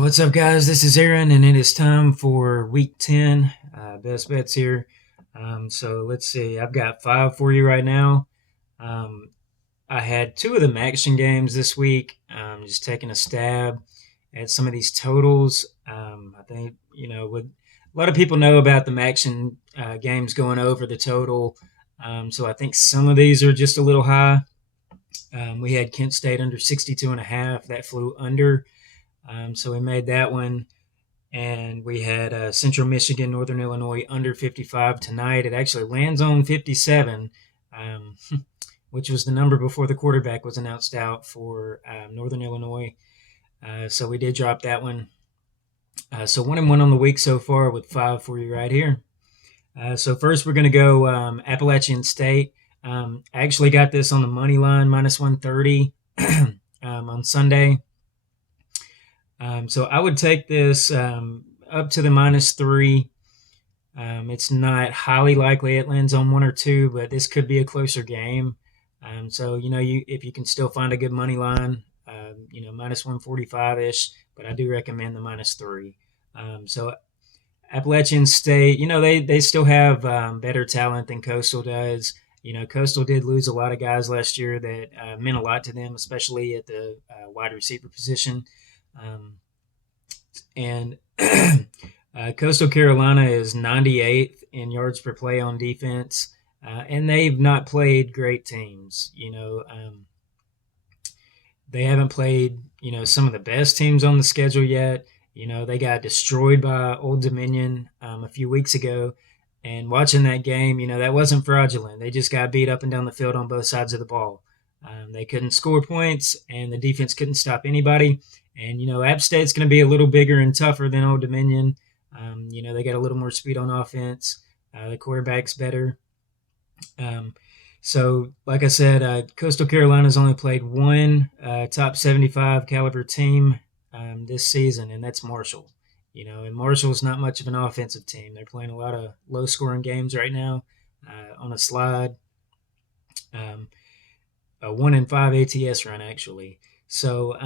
What's up, guys? This is Aaron, and it is time for week 10 best bets here. So let's see. I've got five for you right now. Um, I had two of the action games this week. Just taking a stab at some of these totals. I think, with a lot of people know about the action games going over the total. So I think some of these are just a little high. We had Kent State under 62 and a half. That flew under. So we made that one. And we had Central Michigan, Northern Illinois under 55 tonight. It actually lands on 57, um, which was the number before the quarterback was announced out for Northern Illinois. So we did drop that one. So 1-1 on the week so far with five for you right here. So first we're going to go Appalachian State. I actually got this on the money line, minus 130 on Sunday. So I would take this up to the -3. It's not highly likely it lands on one or two, but this could be a closer game. So if you can still find a good money line, minus 145 ish, but I do recommend the -3. So Appalachian State, they still have better talent than Coastal does. Coastal did lose a lot of guys last year that meant a lot to them, especially at the wide receiver position. And Coastal Carolina is 98th in yards per play on defense, and they've not played great teams. They haven't played, some of the best teams on the schedule yet. They got destroyed by Old Dominion a few weeks ago. And watching that game, that wasn't fraudulent. They just got beat up and down the field on both sides of the ball. They couldn't score points, and the defense couldn't stop anybody. And, App State's going to be a little bigger and tougher than Old Dominion. They got a little more speed on offense. The quarterback's better. So, like I said, Coastal Carolina's only played one top 75 caliber team this season, and that's Marshall. And Marshall's not much of an offensive team. They're playing a lot of low-scoring games right now on a slide. A 1-5 ATS run, actually. So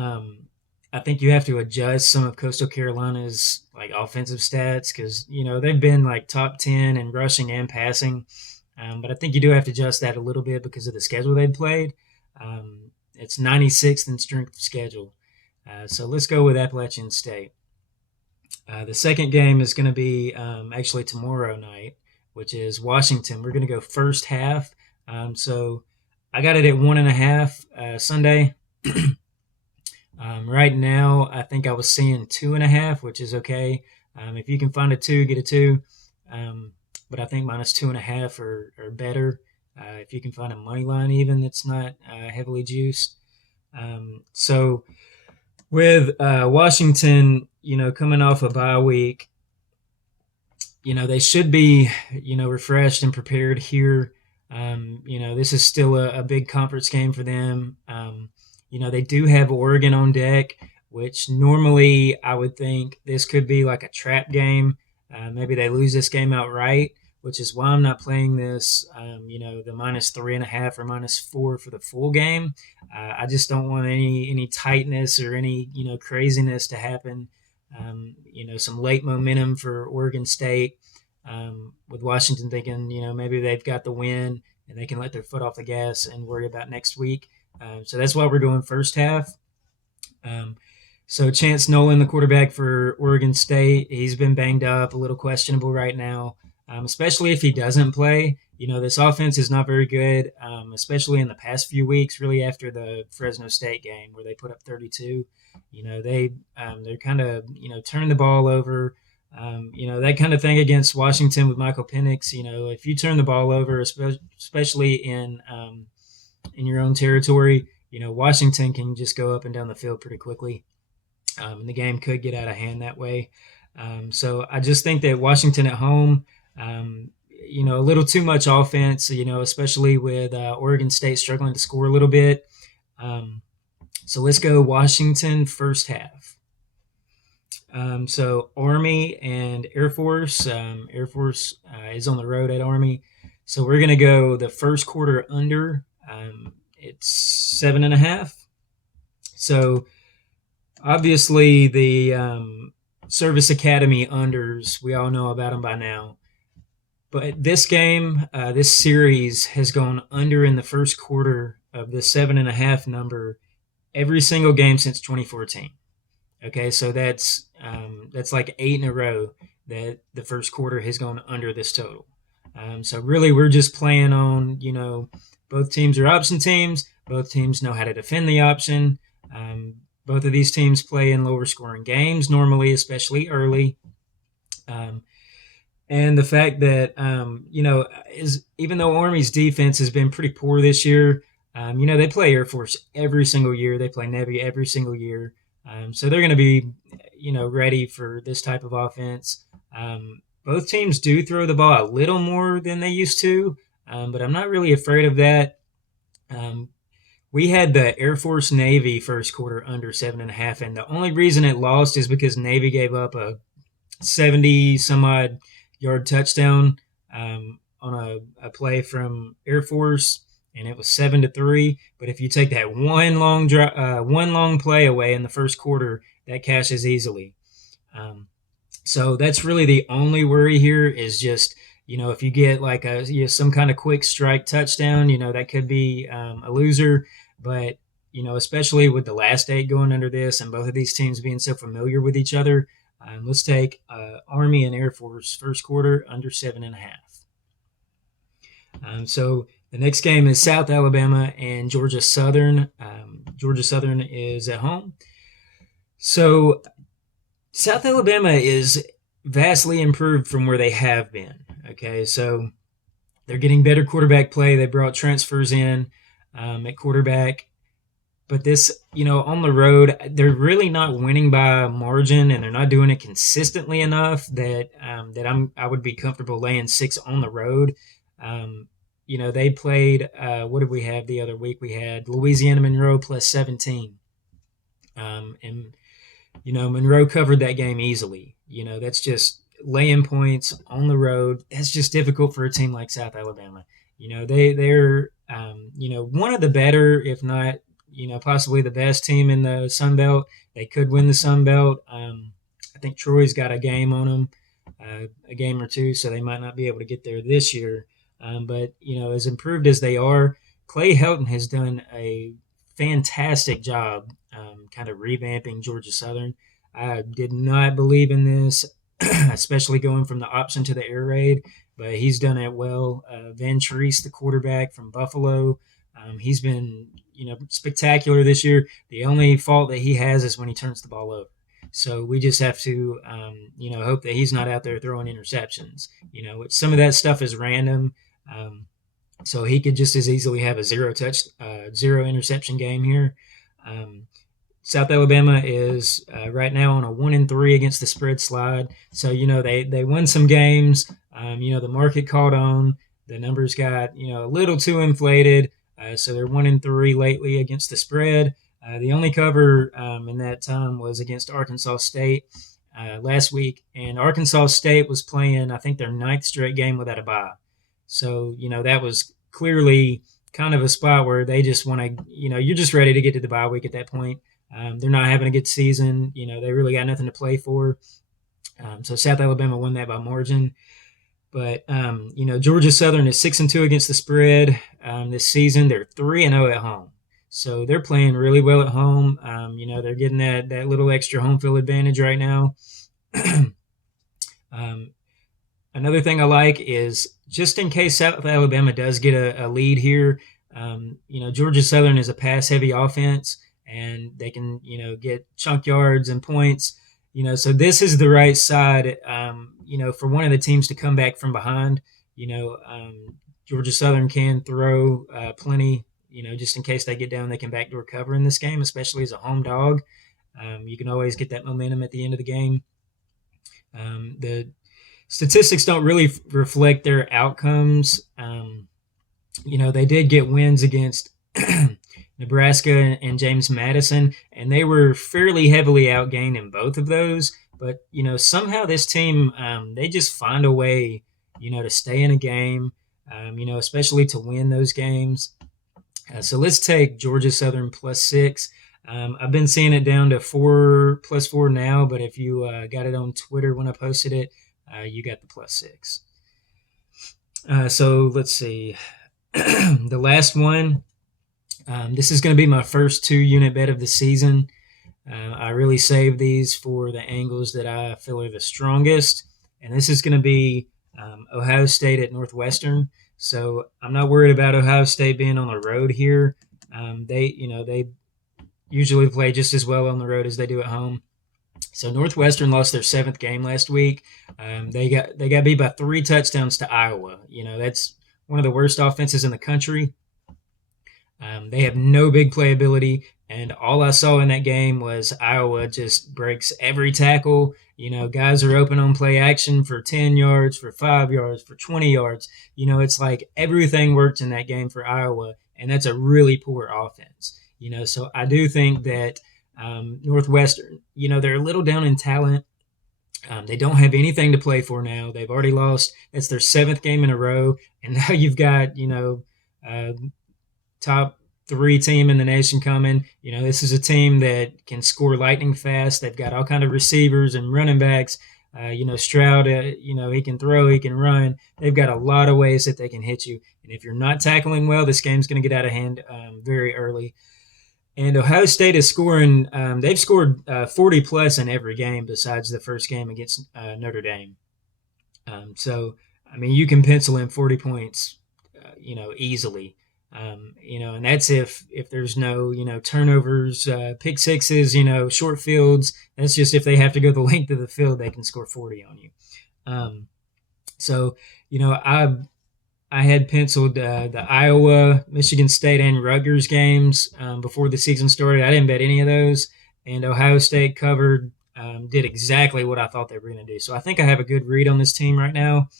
I think you have to adjust some of Coastal Carolina's offensive stats because they've been top 10 in rushing and passing, but I think you do have to adjust that a little bit because of the schedule they've played. It's 96th in strength of schedule. So let's go with Appalachian State. The second game is going to be actually tomorrow night, which is Washington. We're going to go first half. So I got it at 1.5 Sunday. Right now, I think I was seeing 2.5, which is okay. If you can find a 2, get a 2. But I think -2.5 are better. If you can find a money line even that's not heavily juiced. So with Washington, coming off a bye week, they should be, refreshed and prepared here. This is still a big conference game for them. They do have Oregon on deck, which normally I would think this could be like a trap game. Maybe they lose this game outright, which is why I'm not playing this, the -3.5 or -4 for the full game. I just don't want any tightness or any, craziness to happen. Some late momentum for Oregon State, with Washington thinking, maybe they've got the win and they can let their foot off the gas and worry about next week. So that's why we're going first half. So Chance Nolan, the quarterback for Oregon State, he's been banged up, a little questionable right now, especially if he doesn't play. This offense is not very good, especially in the past few weeks, really after the Fresno State game where they put up 32. They're kind of, turn the ball over. That kind of thing against Washington with Michael Penix. If you turn the ball over, especially in your own territory, Washington can just go up and down the field pretty quickly. And the game could get out of hand that way. So I just think that Washington at home, a little too much offense, especially with Oregon State struggling to score a little bit. So let's go Washington first half. So Army and Air Force. Air Force is on the road at Army. So we're going to go the first quarter under. It's 7.5. So Obviously, the Service Academy unders, we all know about them by now. But this game, this series has gone under in the first quarter of the 7.5 number every single game since 2014. Okay, so that's like 8 in a row that the first quarter has gone under this total. So really, we're just playing on, both teams are option teams. Both teams know how to defend the option. Both of these teams play in lower scoring games normally, especially early. Um, and the fact that is even though Army's defense has been pretty poor this year, they play Air Force every single year. They play Navy every single year, so they're going to be ready for this type of offense. Both teams do throw the ball a little more than they used to, but I'm not really afraid of that. Um, we had the Air Force Navy first quarter under 7.5, and the only reason it lost is because Navy gave up a 70 some odd yard touchdown on a play from Air Force, and it was 7-3. But if you take that one long play away in the first quarter, that cashes easily. So that's really the only worry here is just if you get like some kind of quick strike touchdown, that could be a loser. But especially with the last 8 going under this, and both of these teams being so familiar with each other, let's take Army and Air Force first quarter under 7.5. So the next game is South Alabama and Georgia Southern. Georgia Southern is at home. So South Alabama is vastly improved from where they have been. Okay, so they're getting better quarterback play. They brought transfers in at quarterback. But this, on the road, they're really not winning by margin, and they're not doing it consistently enough that I would be comfortable laying 6 on the road. They played. What did we have the other week? We had Louisiana Monroe plus 17, and Monroe covered that game easily. That's just laying points on the road. That's just difficult for a team like South Alabama. They're one of the better, if not possibly the best team in the Sun Belt. They could win the Sun Belt. I think Troy's got a game on them, a game or two, so they might not be able to get there this year. But as improved as they are, Clay Helton has done a fantastic job kind of revamping Georgia Southern. I did not believe in this, especially going from the option to the air raid, but he's done it well. Van Treese, the quarterback from Buffalo, he's been spectacular this year. The only fault that he has is when he turns the ball over. So we just have to hope that he's not out there throwing interceptions. Some of that stuff is random. So he could just as easily have a zero interception game here. South Alabama is right now on a 1-3 against the spread slide. So they won some games. The market caught on. The numbers got a little too inflated. So they're 1-3 lately against the spread. The only cover in that time was against Arkansas State last week, and Arkansas State was playing, I think, their 9th straight game without a bye. So that was clearly kind of a spot where they just want to, you're just ready to get to the bye week at that point. They're not having a good season. They really got nothing to play for. So South Alabama won that by margin. But Georgia Southern is 6-2 against the spread this season. They're 3-0 at home, so they're playing really well at home. They're getting that little extra home field advantage right now. Another thing I like is just in case South Alabama does get a lead here. Georgia Southern is a pass-heavy offense, and they can get chunk yards and points. So this is the right side, for one of the teams to come back from behind. Georgia Southern can throw plenty, just in case they get down, they can backdoor cover in this game, especially as a home dog. You can always get that momentum at the end of the game. The statistics don't really reflect their outcomes. They did get wins against Nebraska and James Madison, and they were fairly heavily outgained in both of those. But, somehow this team, they just find a way, to stay in a game, especially to win those games. So let's take Georgia Southern plus 6. I've been seeing it down to 4+4 now, but if you got it on Twitter when I posted it, you got the +6. So let's see. The last one. This is going to be my first 2 unit bet of the season. I really saved these for the angles that I feel are the strongest, and this is going to be Ohio State at Northwestern. So I'm not worried about Ohio State being on the road here. They usually play just as well on the road as they do at home. So Northwestern lost their 7th game last week. They got beat by 3 touchdowns to Iowa. That's one of the worst offenses in the country. They have no big playability, and all I saw in that game was Iowa just breaks every tackle. Guys are open on play action for 10 yards, for 5 yards, for 20 yards. It's like everything worked in that game for Iowa, and that's a really poor offense. So I do think that Northwestern, they're a little down in talent. They don't have anything to play for now. They've already lost. It's their 7th game in a row, and now you've got top 3 team in the nation coming. This is a team that can score lightning fast. They've got all kind of receivers and running backs. Stroud, he can throw, he can run. They've got a lot of ways that they can hit you. And if you're not tackling well, this game's going to get out of hand very early. And Ohio State is scoring. They've scored 40 plus in every game besides the first game against Notre Dame. So you can pencil in 40 points, easily. And that's if there's no, turnovers, pick sixes, short fields. That's just if they have to go the length of the field, they can score 40 on you. So, I had penciled the Iowa, Michigan State, and Rutgers games before the season started. I didn't bet any of those, and Ohio State covered, did exactly what I thought they were going to do. So I think I have a good read on this team right now.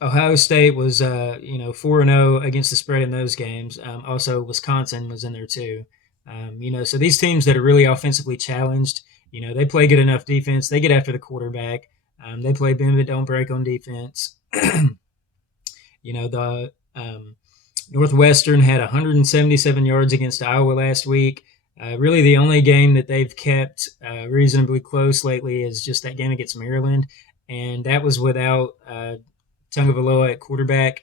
Ohio State was 4-0 against the spread in those games. Also, Wisconsin was in there too. So these teams that are really offensively challenged, they play good enough defense. They get after the quarterback. They play bend but don't break on defense. The Northwestern had 177 yards against Iowa last week. Really, the only game that they've kept reasonably close lately is just that game against Maryland, and that was without Tagovailoa at quarterback.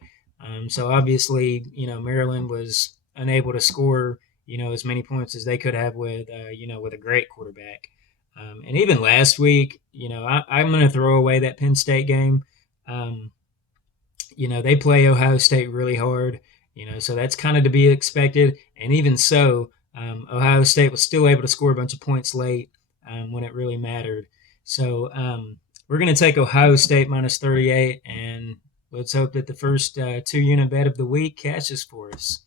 So obviously, Maryland was unable to score, as many points as they could have with a great quarterback. And even last week, I'm going to throw away that Penn State game. They play Ohio State really hard, so that's kind of to be expected. And even so, Ohio State was still able to score a bunch of points late when it really mattered. So we're going to take Ohio State -38, and let's hope that the first 2 unit bet of the week cashes for us.